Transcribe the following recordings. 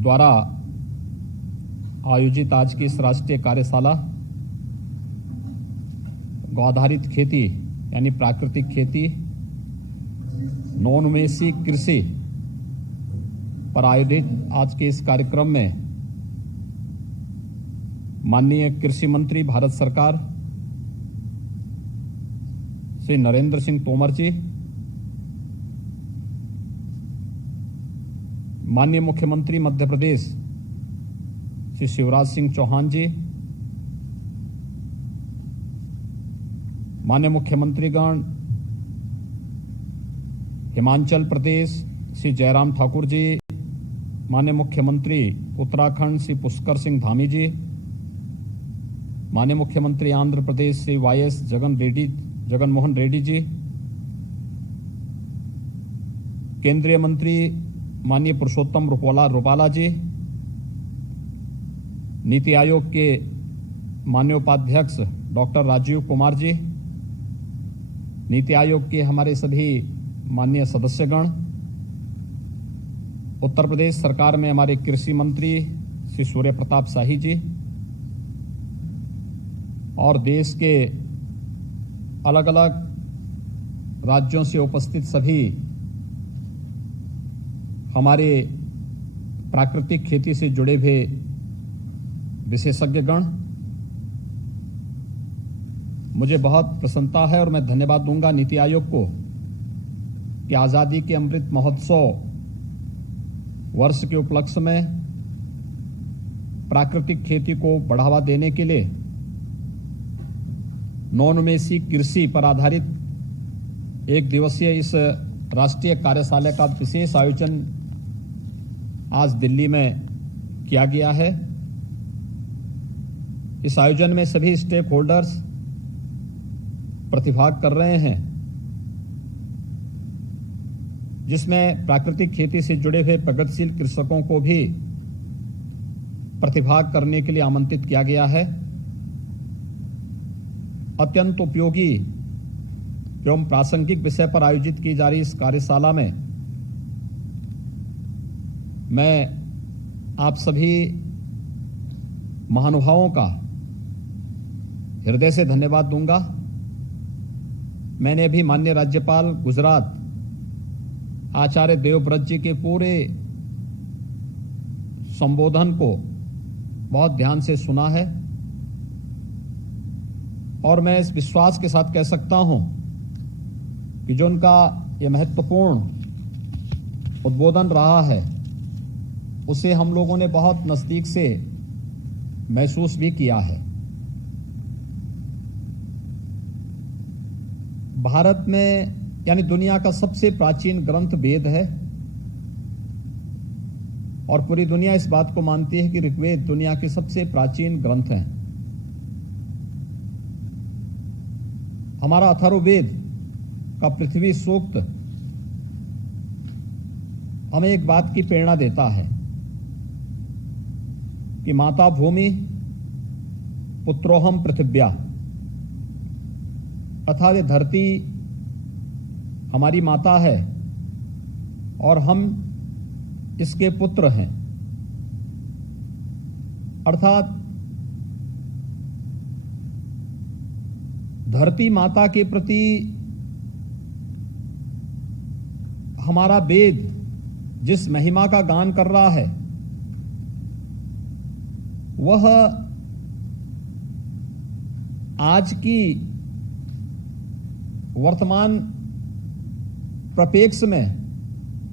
द्वारा आयोजित आज की इस राष्ट्रीय कार्यशाला गौ आधारित खेती यानी प्राकृतिक खेती, नॉन-इन्वेसिव कृषि पर आयोजित आज के इस कार्यक्रम में माननीय कृषि मंत्री भारत सरकार श्री नरेंद्र सिंह तोमर जी, माननीय मुख्यमंत्री मध्य प्रदेश श्री शिवराज सिंह चौहान जी, माननीय मुख्यमंत्रीगण हिमाचल प्रदेश श्री जयराम ठाकुर जी, माननीय मुख्यमंत्री उत्तराखंड श्री पुष्कर सिंह धामी जी, माननीय मुख्यमंत्री आंध्र प्रदेश श्री वाईएस जगनमोहन रेड्डी जी, केंद्रीय मंत्री माननीय पुरुषोत्तम रुपाला जी, नीति आयोग के माननीय उपाध्यक्ष डॉक्टर राजीव कुमार जी, नीति आयोग के हमारे सभी माननीय सदस्यगण, उत्तर प्रदेश सरकार में हमारे कृषि मंत्री श्री सूर्य प्रताप शाही जी और देश के अलग अलग राज्यों से उपस्थित सभी हमारे प्राकृतिक खेती से जुड़े हुए विशेषज्ञगण, मुझे बहुत प्रसन्नता है और मैं धन्यवाद दूंगा नीति आयोग को कि आजादी के अमृत महोत्सव वर्ष के उपलक्ष्य में प्राकृतिक खेती को बढ़ावा देने के लिए नॉन-इन्वेसिव कृषि पर आधारित एक दिवसीय इस राष्ट्रीय कार्यशाला का विशेष आयोजन आज दिल्ली में किया गया है। इस आयोजन में सभी स्टेक होल्डर्स प्रतिभाग कर रहे हैं, जिसमें प्राकृतिक खेती से जुड़े हुए प्रगतिशील कृषकों को भी प्रतिभाग करने के लिए आमंत्रित किया गया है। अत्यंत उपयोगी एवं प्रासंगिक विषय पर आयोजित की जा रही इस कार्यशाला में मैं आप सभी महानुभावों का हृदय से धन्यवाद दूंगा। मैंने अभी माननीय राज्यपाल गुजरात आचार्य देवव्रत जी के पूरे संबोधन को बहुत ध्यान से सुना है और मैं इस विश्वास के साथ कह सकता हूं कि जो उनका ये महत्वपूर्ण उद्बोधन रहा है उसे हम लोगों ने बहुत नजदीक से महसूस भी किया है। भारत में यानी दुनिया का सबसे प्राचीन ग्रंथ वेद है और पूरी दुनिया इस बात को मानती है कि ऋग्वेद दुनिया के सबसे प्राचीन ग्रंथ हैं। हमारा अथर्ववेद का पृथ्वी सूक्त हमें एक बात की प्रेरणा देता है कि माता भूमि पुत्रोहम पृथिव्या, अर्थात ये धरती हमारी माता है और हम इसके पुत्र हैं। अर्थात धरती माता के प्रति हमारा वेद जिस महिमा का गान कर रहा है वह आज की वर्तमान प्रपेक्ष में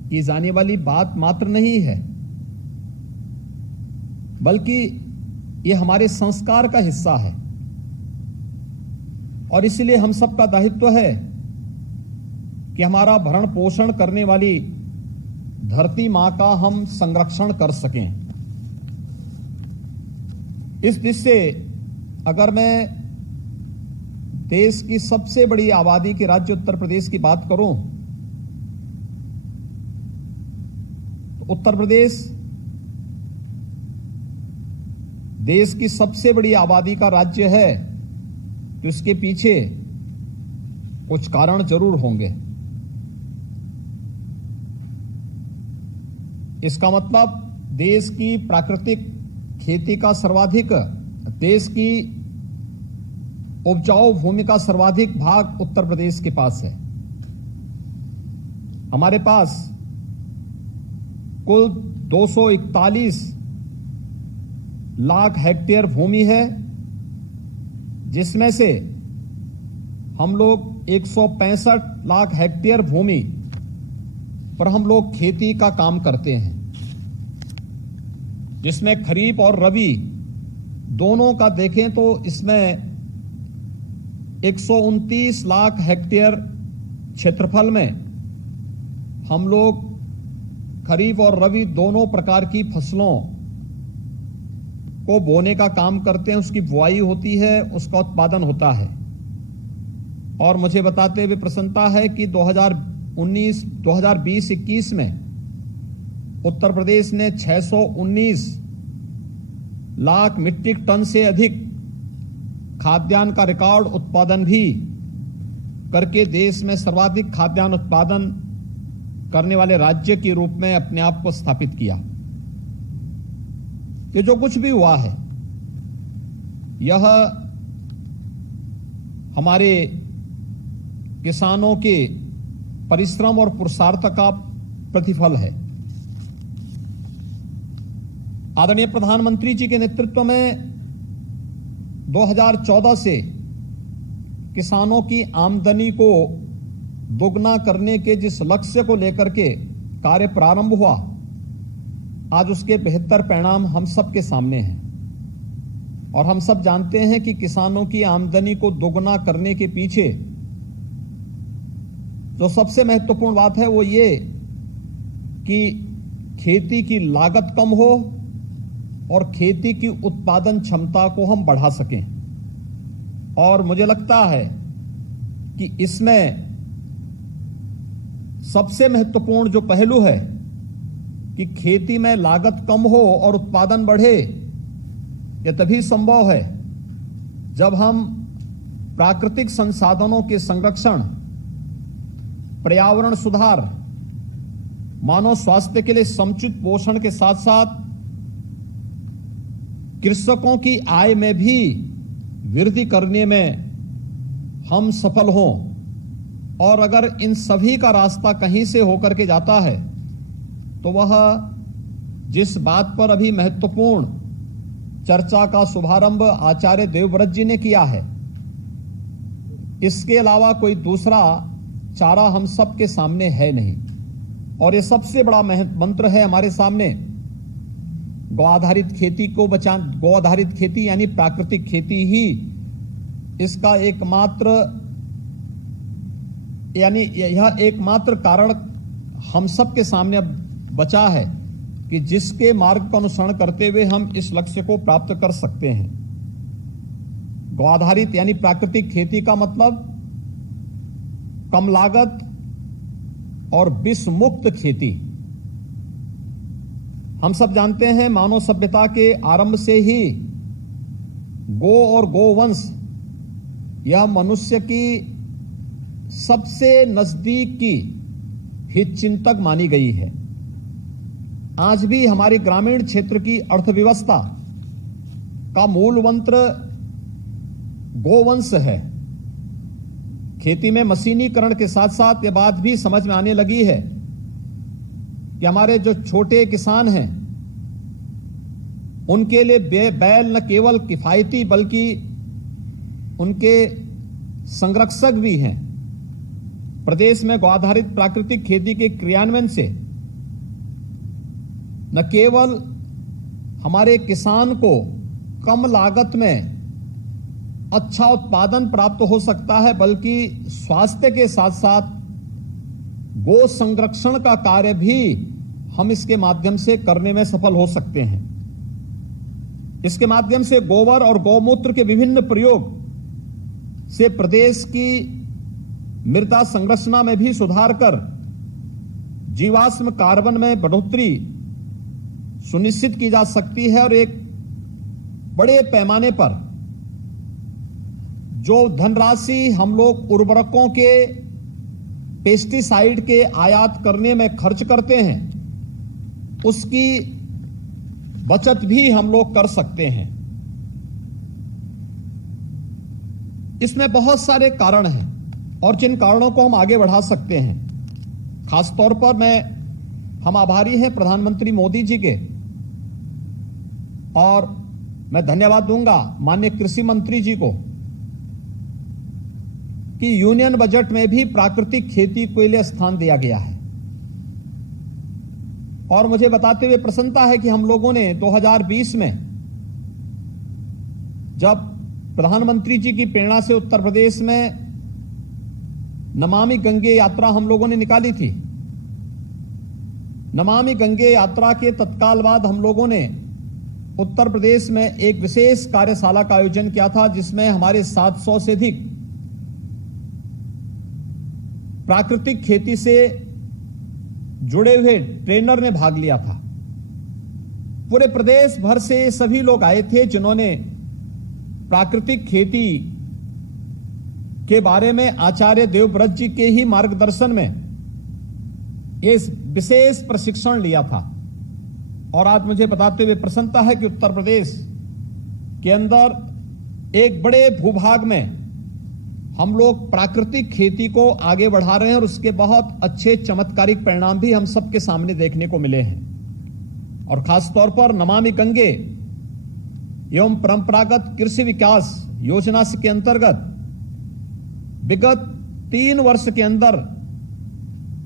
की जाने वाली बात मात्र नहीं है, बल्कि यह हमारे संस्कार का हिस्सा है और इसलिए हम सबका दायित्व है कि हमारा भरण पोषण करने वाली धरती मां का हम संरक्षण कर सकें। इस दृष्टि से अगर मैं देश की सबसे बड़ी आबादी के राज्य उत्तर प्रदेश की बात करूं तो उत्तर प्रदेश देश की सबसे बड़ी आबादी का राज्य है, तो इसके पीछे कुछ कारण जरूर होंगे। इसका मतलब देश की प्राकृतिक खेती का सर्वाधिक, देश की उपजाऊ भूमि का सर्वाधिक भाग उत्तर प्रदेश के पास है। हमारे पास कुल 241 लाख हेक्टेयर भूमि है, जिसमें से हम लोग 165 लाख हेक्टेयर भूमि पर हम लोग खेती का काम करते हैं, जिसमें खरीफ और रबी दोनों का देखें तो इसमें 129 लाख हेक्टेयर क्षेत्रफल में हम लोग खरीफ और रबी दोनों प्रकार की फसलों को बोने का काम करते हैं। उसकी बुआई होती है, उसका उत्पादन होता है। और मुझे बताते हुए प्रसन्नता है कि 2020-21 में उत्तर प्रदेश ने 619 लाख मीट्रिक टन से अधिक खाद्यान्न का रिकॉर्ड उत्पादन भी करके देश में सर्वाधिक खाद्यान्न उत्पादन करने वाले राज्य के रूप में अपने आप को स्थापित किया। कि जो कुछ भी हुआ है यह हमारे किसानों के परिश्रम और पुरुषार्थ का प्रतिफल है। आदरणीय प्रधानमंत्री जी के नेतृत्व में 2014 से किसानों की आमदनी को दोगुना करने के जिस लक्ष्य को लेकर के कार्य प्रारंभ हुआ, आज उसके बेहतर परिणाम हम सब के सामने हैं। और हम सब जानते हैं कि किसानों की आमदनी को दोगुना करने के पीछे जो सबसे महत्वपूर्ण बात है वो ये कि खेती की लागत कम हो और खेती की उत्पादन क्षमता को हम बढ़ा सकें। और मुझे लगता है कि इसमें सबसे महत्वपूर्ण जो पहलू है कि खेती में लागत कम हो और उत्पादन बढ़े, यह तभी संभव है जब हम प्राकृतिक संसाधनों के संरक्षण, पर्यावरण सुधार, मानव स्वास्थ्य के लिए समुचित पोषण के साथ साथ कृषकों की आय में भी वृद्धि करने में हम सफल हों। और अगर इन सभी का रास्ता कहीं से होकर के जाता है तो वह जिस बात पर अभी महत्वपूर्ण चर्चा का शुभारंभ आचार्य देवव्रत जी ने किया है, इसके अलावा कोई दूसरा चारा हम सब के सामने है नहीं। और ये सबसे बड़ा मंत्र है हमारे सामने, गौ आधारित खेती को बचाना। गौ आधारित खेती यानी प्राकृतिक खेती ही इसका एकमात्र, यानी यह एकमात्र कारण हम सब के सामने अब बचा है कि जिसके मार्ग का अनुसरण करते हुए हम इस लक्ष्य को प्राप्त कर सकते हैं। गौ आधारित यानी प्राकृतिक खेती का मतलब कम लागत और विष मुक्त खेती। हम सब जानते हैं मानव सभ्यता के आरंभ से ही गो और गोवंश यह मनुष्य की सबसे नजदीक की हितचिंतक मानी गई है। आज भी हमारी ग्रामीण क्षेत्र की अर्थव्यवस्था का मूल मंत्र गोवंश है। खेती में मशीनीकरण के साथ साथ यह बात भी समझ में आने लगी है कि हमारे जो छोटे किसान हैं उनके लिए बैल न केवल किफायती बल्कि उनके संरक्षक भी हैं। प्रदेश में गौ आधारित प्राकृतिक खेती के क्रियान्वयन से न केवल हमारे किसान को कम लागत में अच्छा उत्पादन प्राप्त हो सकता है, बल्कि स्वास्थ्य के साथ साथ गो संरक्षण का कार्य भी हम इसके माध्यम से करने में सफल हो सकते हैं। इसके माध्यम से गोबर और गौमूत्र के विभिन्न प्रयोग से प्रदेश की मृदा संरचना में भी सुधार कर जीवाश्म कार्बन में बढ़ोतरी सुनिश्चित की जा सकती है और एक बड़े पैमाने पर जो धनराशि हम लोग उर्वरकों के, पेस्टिसाइड के आयात करने में खर्च करते हैं, उसकी बचत भी हम लोग कर सकते हैं। इसमें बहुत सारे कारण हैं और जिन कारणों को हम आगे बढ़ा सकते हैं, खासतौर पर हम आभारी हैं प्रधानमंत्री मोदी जी के, और मैं धन्यवाद दूंगा माननीय कृषि मंत्री जी को कि यूनियन बजट में भी प्राकृतिक खेती के लिए स्थान दिया गया है। और मुझे बताते हुए प्रसन्नता है कि हम लोगों ने 2020 में जब प्रधानमंत्री जी की प्रेरणा से उत्तर प्रदेश में नमामि गंगे यात्रा हम लोगों ने निकाली थी। नमामि गंगे यात्रा के तत्काल बाद हम लोगों ने उत्तर प्रदेश में एक विशेष कार्यशाला का आयोजन किया था, जिसमें हमारे 700 से अधिक प्राकृतिक खेती से जुड़े हुए ट्रेनर ने भाग लिया था। पूरे प्रदेश भर से सभी लोग आए थे जिन्होंने प्राकृतिक खेती के बारे में आचार्य देवव्रत जी के ही मार्गदर्शन में ये विशेष प्रशिक्षण लिया था। और आज मुझे बताते हुए प्रसन्नता है कि उत्तर प्रदेश के अंदर एक बड़े भूभाग में हम लोग प्राकृतिक खेती को आगे बढ़ा रहे हैं और उसके बहुत अच्छे चमत्कारिक परिणाम भी हम सबके सामने देखने को मिले हैं। और खासतौर पर नमामि गंगे एवं परंपरागत कृषि विकास योजना के अंतर्गत विगत 3 वर्ष के अंदर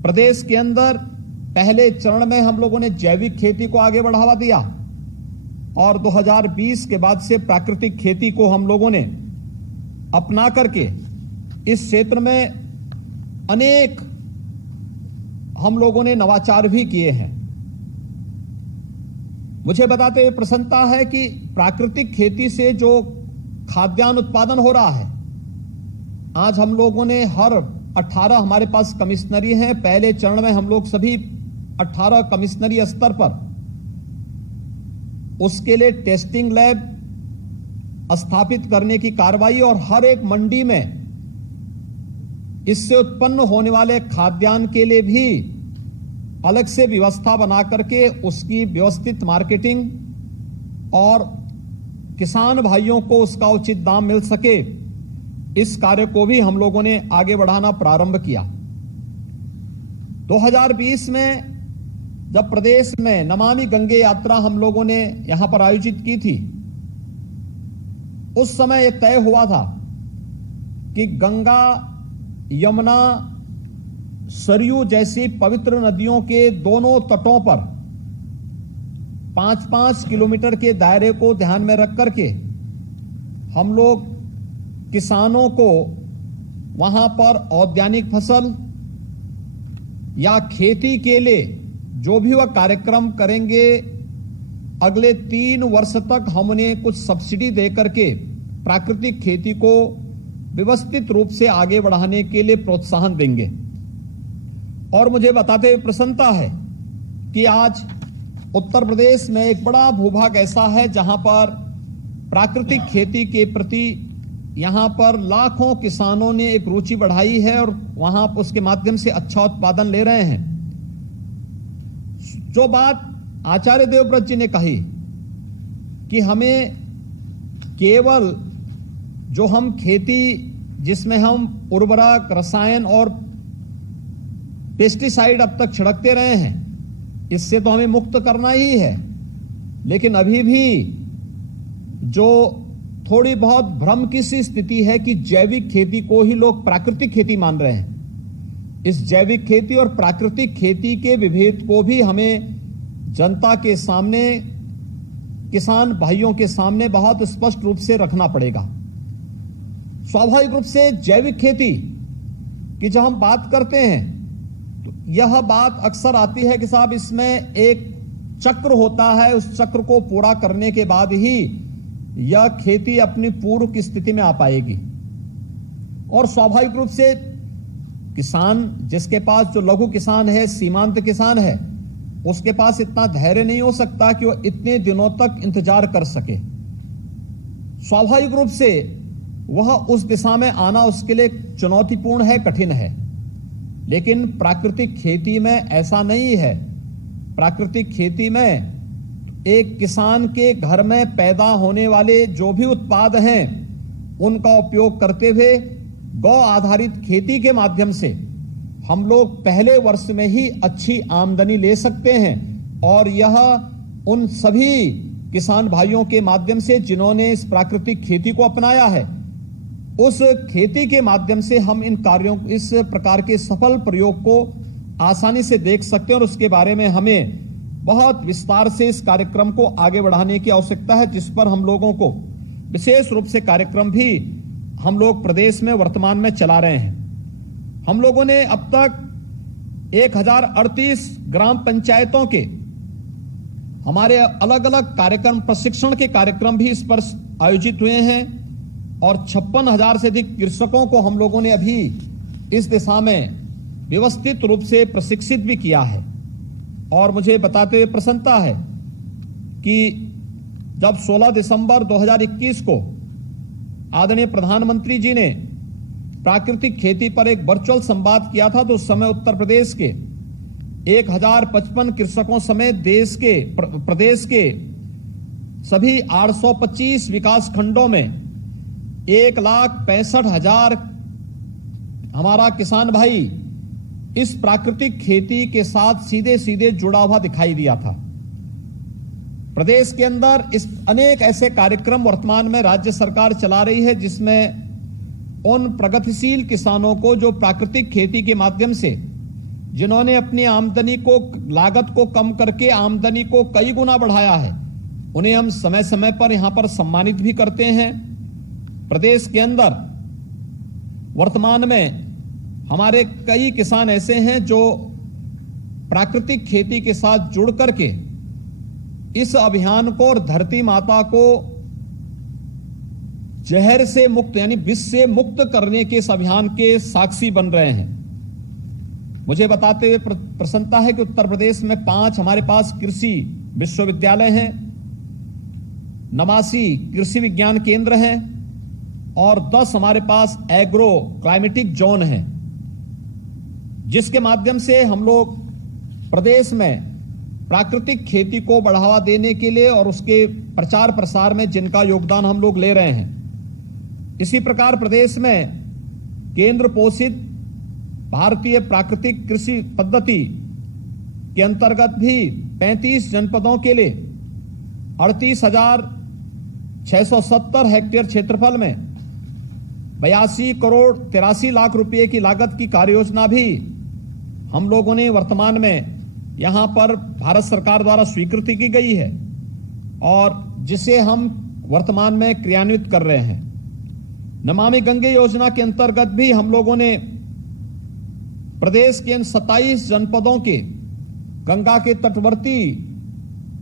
प्रदेश के अंदर पहले चरण में हम लोगों ने जैविक खेती को आगे बढ़ावा दिया और 2020 के बाद से प्राकृतिक खेती को हम लोगों ने अपना करके इस क्षेत्र में अनेक हम लोगों ने नवाचार भी किए हैं। मुझे बताते हुए प्रसन्नता है कि प्राकृतिक खेती से जो खाद्यान्न उत्पादन हो रहा है, आज हम लोगों ने हर 18 हमारे पास कमिश्नरी हैं। पहले चरण में हम लोग सभी 18 कमिश्नरी स्तर पर उसके लिए टेस्टिंग लैब स्थापित करने की कार्रवाई और हर एक मंडी में इससे उत्पन्न होने वाले खाद्यान्न के लिए भी अलग से व्यवस्था बना करके उसकी व्यवस्थित मार्केटिंग और किसान भाइयों को उसका उचित दाम मिल सके, इस कार्य को भी हम लोगों ने आगे बढ़ाना प्रारंभ किया। 2020 में जब प्रदेश में नमामि गंगे यात्रा हम लोगों ने यहां पर आयोजित की थी, उस समय यह तय हुआ था कि गंगा, यमुना, सरयू जैसी पवित्र नदियों के दोनों तटों पर 5-5 किलोमीटर के दायरे को ध्यान में रख करके हम लोग किसानों को वहां पर औद्यानिक फसल या खेती के लिए जो भी वह कार्यक्रम करेंगे, अगले 3 वर्ष तक हम उन्हें कुछ सब्सिडी दे करके प्राकृतिक खेती को व्यवस्थित रूप से आगे बढ़ाने के लिए प्रोत्साहन देंगे। और मुझे बताते हुए प्रसन्नता है कि आज उत्तर प्रदेश में एक बड़ा भूभाग ऐसा है जहां पर प्राकृतिक खेती के प्रति यहां पर लाखों किसानों ने एक रुचि बढ़ाई है और वहां उसके माध्यम से अच्छा उत्पादन ले रहे हैं। जो बात आचार्य देवव्रत जी ने कही कि हमें केवल जो हम खेती जिसमें हम उर्वरक, रसायन और पेस्टिसाइड अब तक छिड़कते रहे हैं, इससे तो हमें मुक्त करना ही है। लेकिन अभी भी जो थोड़ी बहुत भ्रम की सी स्थिति है कि जैविक खेती को ही लोग प्राकृतिक खेती मान रहे हैं। इस जैविक खेती और प्राकृतिक खेती के विभेद को भी हमें जनता के सामने, किसान भाइयों के सामने बहुत स्पष्ट रूप से रखना पड़ेगा। स्वाभाविक रूप से जैविक खेती की जब हम बात करते हैं तो यह बात अक्सर आती है कि साहब इसमें एक चक्र होता है, उस चक्र को पूरा करने के बाद ही यह खेती अपनी पूर्व की स्थिति में आ पाएगी। और स्वाभाविक रूप से किसान जिसके पास, जो लघु किसान है, सीमांत किसान है, उसके पास इतना धैर्य नहीं हो सकता कि वह इतने दिनों तक इंतजार कर सके। स्वाभाविक रूप से वह उस दिशा में आना उसके लिए चुनौतीपूर्ण है, कठिन है। लेकिन प्राकृतिक खेती में ऐसा नहीं है। प्राकृतिक खेती में एक किसान के घर में पैदा होने वाले जो भी उत्पाद हैं उनका उपयोग करते हुए गौ आधारित खेती के माध्यम से हम लोग पहले वर्ष में ही अच्छी आमदनी ले सकते हैं। और यह उन सभी किसान भाइयों के माध्यम से जिन्होंने इस प्राकृतिक खेती को अपनाया है, उस खेती के माध्यम से हम इन कार्यों, इस प्रकार के सफल प्रयोग को आसानी से देख सकते हैं। और उसके बारे में हमें बहुत विस्तार से इस कार्यक्रम को आगे बढ़ाने की आवश्यकता है, जिस पर हम लोगों को विशेष रूप से कार्यक्रम भी हम लोग प्रदेश में वर्तमान में चला रहे हैं। हम लोगों ने अब तक 1038 ग्राम पंचायतों के हमारे अलग अलग कार्यक्रम, प्रशिक्षण के कार्यक्रम भी इस पर आयोजित हुए हैं और 56,000 से अधिक कृषकों को हम लोगों ने अभी इस दिशा में व्यवस्थित रूप से प्रशिक्षित भी किया है। और मुझे बताते हुए प्रसन्नता है कि जब 16 दिसंबर 2021 को आदरणीय प्रधानमंत्री जी ने प्राकृतिक खेती पर एक वर्चुअल संवाद किया था, तो उस समय उत्तर प्रदेश के 1055 कृषकों समेत प्रदेश के सभी 825 विकास खंडों में 1,65,000 हमारा किसान भाई इस प्राकृतिक खेती के साथ सीधे सीधे जुड़ा हुआ दिखाई दिया था। प्रदेश के अंदर इस अनेक ऐसे कार्यक्रम वर्तमान में राज्य सरकार चला रही है, जिसमें उन प्रगतिशील किसानों को जो प्राकृतिक खेती के माध्यम से जिन्होंने अपनी आमदनी को, लागत को कम करके आमदनी को कई गुना बढ़ाया है, उन्हें हम समय समय पर यहां पर सम्मानित भी करते हैं। प्रदेश के अंदर वर्तमान में हमारे कई किसान ऐसे हैं जो प्राकृतिक खेती के साथ जुड़ करके इस अभियान को और धरती माता को जहर से मुक्त यानी विष से मुक्त करने के इस अभियान के साक्षी बन रहे हैं। मुझे बताते हुए प्रसन्नता है कि उत्तर प्रदेश में 5 हमारे पास कृषि विश्वविद्यालय हैं, 89 कृषि विज्ञान केंद्र हैं और 10 हमारे पास एग्रो क्लाइमेटिक जोन हैं, जिसके माध्यम से हम लोग प्रदेश में प्राकृतिक खेती को बढ़ावा देने के लिए और उसके प्रचार प्रसार में जिनका योगदान हम लोग ले रहे हैं। इसी प्रकार प्रदेश में केंद्र पोषित भारतीय प्राकृतिक कृषि पद्धति के अंतर्गत भी 35 जनपदों के लिए 38,670 हेक्टेयर क्षेत्रफल में 82 करोड़ 83 लाख रुपए की लागत की कार्ययोजना भी हम लोगों ने वर्तमान में यहां पर भारत सरकार द्वारा स्वीकृति की गई है और जिसे हम वर्तमान में क्रियान्वित कर रहे हैं। नमामि गंगे योजना के अंतर्गत भी हम लोगों ने प्रदेश के इन 27 जनपदों के गंगा के तटवर्ती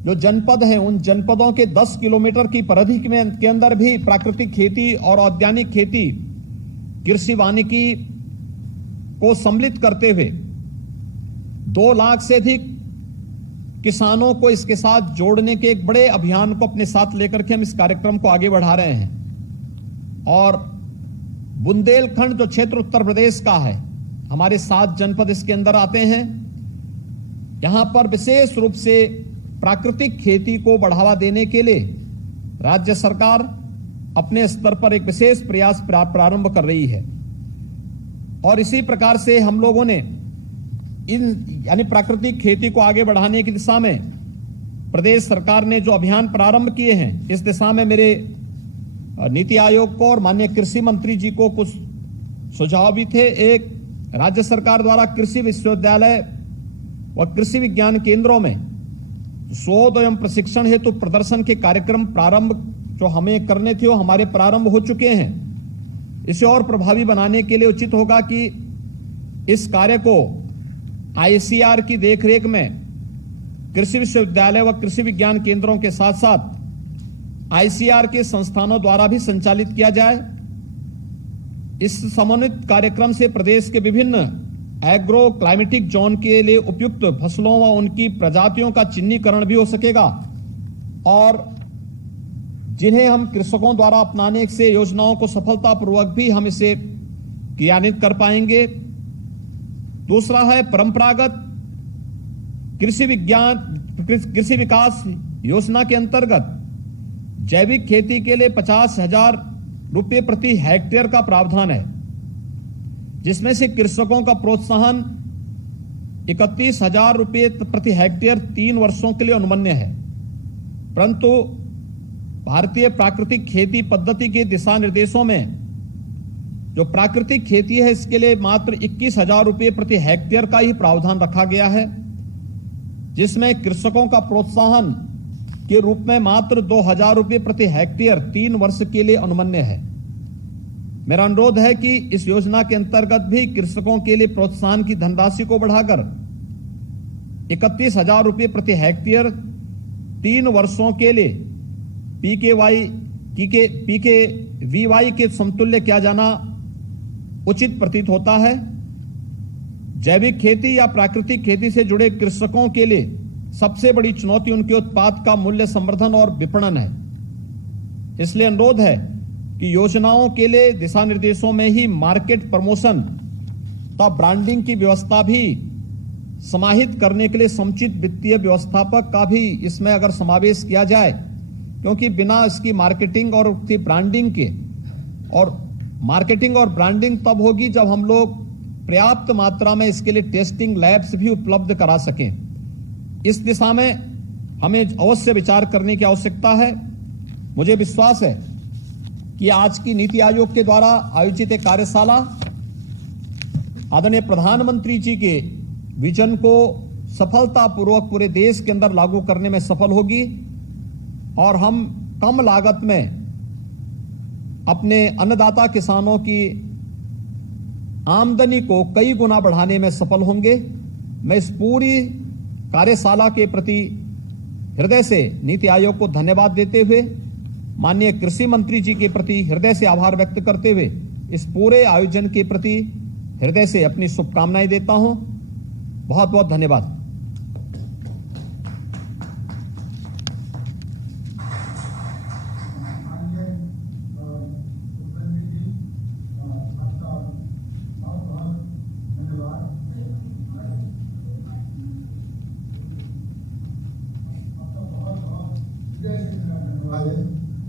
जो जनपद हैं, उन जनपदों के 10 किलोमीटर की परिधि के अंदर भी प्राकृतिक खेती और औद्यानिक खेती, कृषि वानिकी को सम्मिलित करते हुए 2 लाख से अधिक किसानों को इसके साथ जोड़ने के एक बड़े अभियान को अपने साथ लेकर के हम इस कार्यक्रम को आगे बढ़ा रहे हैं। और बुंदेलखंड जो क्षेत्र उत्तर प्रदेश का है, हमारे 7 जनपद इसके अंदर आते हैं। यहां पर विशेष रूप से प्राकृतिक खेती को बढ़ावा देने के लिए राज्य सरकार अपने स्तर पर एक विशेष प्रयास प्रारंभ कर रही है। और इसी प्रकार से हम लोगों ने इन यानी प्राकृतिक खेती को आगे बढ़ाने की दिशा में प्रदेश सरकार ने जो अभियान प्रारंभ किए हैं, इस दिशा में मेरे नीति आयोग को और माननीय कृषि मंत्री जी को कुछ सुझाव भी थे। एक, राज्य सरकार द्वारा कृषि विश्वविद्यालय व कृषि विज्ञान केंद्रों में शोध एवं प्रशिक्षण हेतु प्रदर्शन के कार्यक्रम प्रारंभ जो हमें करने थे वो हमारे प्रारंभ हो चुके हैं। इसे और प्रभावी बनाने के लिए उचित होगा कि इस कार्य को आईसीआर की देखरेख में कृषि विश्वविद्यालय व कृषि विज्ञान केंद्रों के साथ साथ आईसीआर के संस्थानों द्वारा भी संचालित किया जाए। इस समन्वित कार्यक्रम से प्रदेश के विभिन्न एग्रो क्लाइमेटिक जोन के लिए उपयुक्त फसलों व उनकी प्रजातियों का चिन्हीकरण भी हो सकेगा और जिन्हें हम कृषकों द्वारा अपनाने से योजनाओं को सफलतापूर्वक भी हम इसे क्रियान्वित कर पाएंगे। दूसरा है परंपरागत कृषि विकास योजना के अंतर्गत जैविक खेती के लिए 50,000 रुपये प्रति हेक्टेयर का प्रावधान है, जिसमें से कृषकों का प्रोत्साहन 31,000 रुपये प्रति हेक्टेयर 3 वर्षों के लिए अनुमन्य है। परंतु भारतीय प्राकृतिक खेती पद्धति के दिशा निर्देशों में जो प्राकृतिक खेती है, इसके लिए मात्र 21,000 रुपये प्रति हेक्टेयर का ही प्रावधान रखा गया है, जिसमें कृषकों का प्रोत्साहन के रूप में मात्र 2,000 रुपये प्रति हेक्टेयर 3 वर्ष के लिए अनुमन्य है। मेरा अनुरोध है कि इस योजना के अंतर्गत भी कृषकों के लिए प्रोत्साहन की धनराशि को बढ़ाकर 31,000 रुपये प्रति हेक्टेयर 3 वर्षों के लिए पीकेवीवाई के समतुल्य किया जाना उचित प्रतीत होता है। जैविक खेती या प्राकृतिक खेती से जुड़े कृषकों के लिए सबसे बड़ी चुनौती उनके उत्पाद का मूल्य संवर्धन और विपणन है। इसलिए अनुरोध है कि योजनाओं के लिए दिशा निर्देशों में ही मार्केट प्रमोशन तथा ब्रांडिंग की व्यवस्था भी समाहित करने के लिए समुचित वित्तीय व्यवस्थापक का भी इसमें अगर समावेश किया जाए, क्योंकि बिना इसकी मार्केटिंग और ब्रांडिंग के, और मार्केटिंग और ब्रांडिंग तब होगी जब हम लोग पर्याप्त मात्रा में इसके लिए टेस्टिंग लैब्स भी उपलब्ध करा सकें। इस दिशा में हमें अवश्य विचार करने की आवश्यकता है। मुझे विश्वास है कि आज की नीति आयोग के द्वारा आयोजित एक कार्यशाला आदरणीय प्रधानमंत्री जी के विजन को सफलतापूर्वक पूरे देश के अंदर लागू करने में सफल होगी और हम कम लागत में अपने अन्नदाता किसानों की आमदनी को कई गुना बढ़ाने में सफल होंगे। मैं इस पूरी कार्यशाला के प्रति हृदय से नीति आयोग को धन्यवाद देते हुए, माननीय कृषि मंत्री जी के प्रति हृदय से आभार व्यक्त करते हुए इस पूरे आयोजन के प्रति हृदय से अपनी शुभकामनाएं देता हूं। बहुत बहुत धन्यवाद।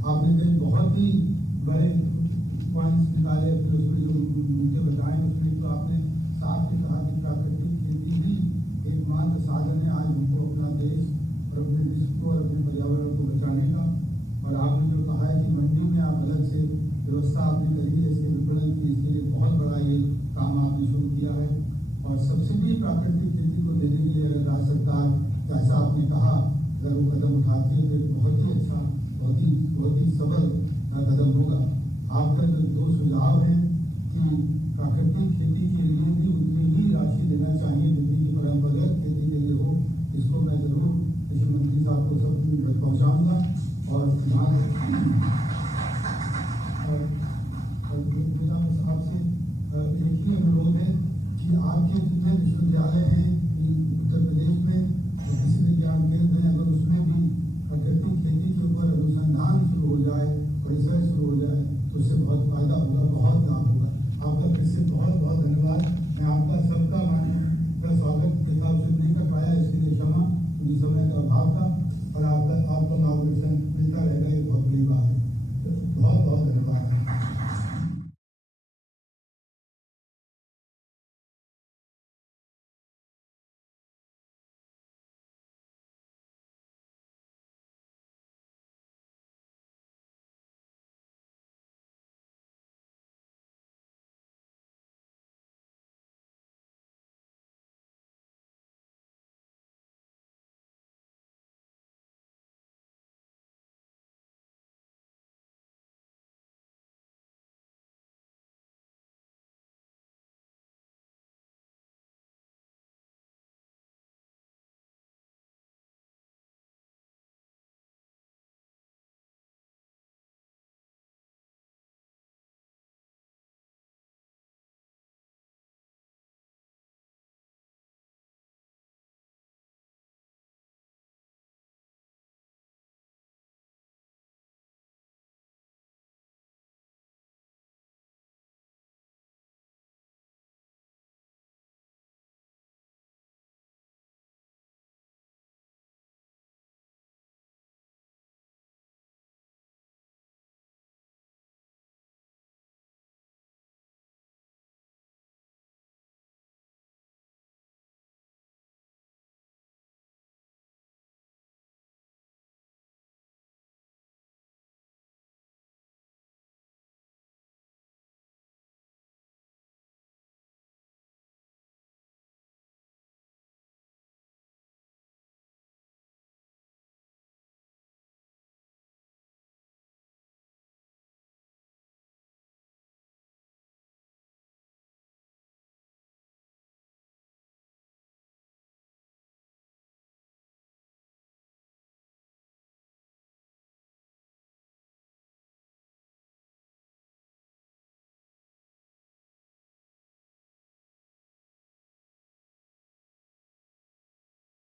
आपने कई बहुत ही बड़े पॉइंट्स निकाले